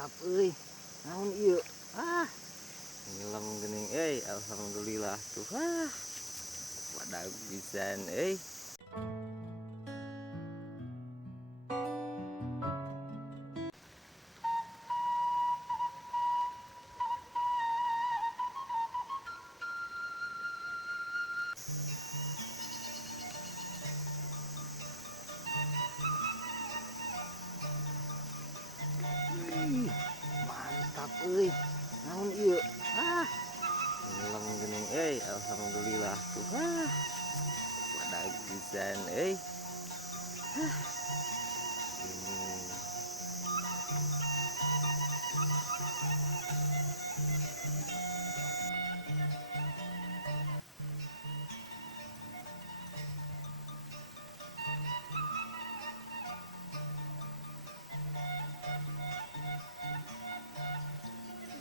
mantap euy. Naon ieu? Ngilang geuning alhamdulillah tuh. Wadah pisan euy. Mantap euy. Naon ieu? Ngilang geuning alhamdulillah tuh. Wadah pisan euy.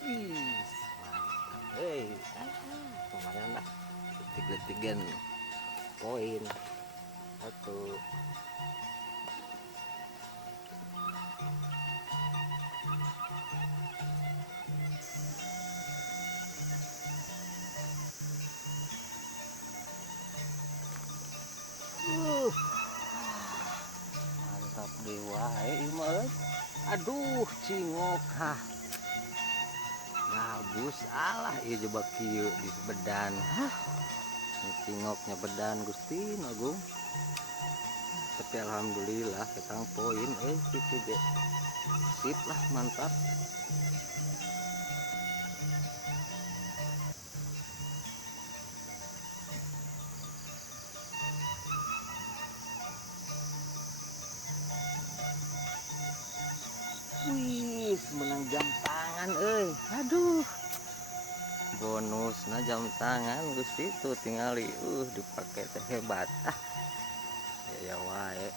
Ini mantap euy. Kemarin dah detik-detikan poin satu. Mantap dewa ieu mah euy. Aduh cingok gabus alah ieu jebak kieu di bedan. Ini cingoknya bedan Gusti Agung. Tapi alhamdulillah ketang poin kitu ge. Sip lah mantap. Wih, menang jam tangan euy. Aduh. Bonusna jam tangan Gusti tuh tingali dipake teh hebat. Ya wae.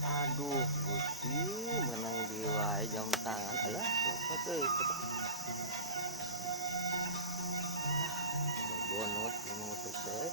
Aduh Gusti menang di wae jam tangan alah lopot euy. Bonus ini teh.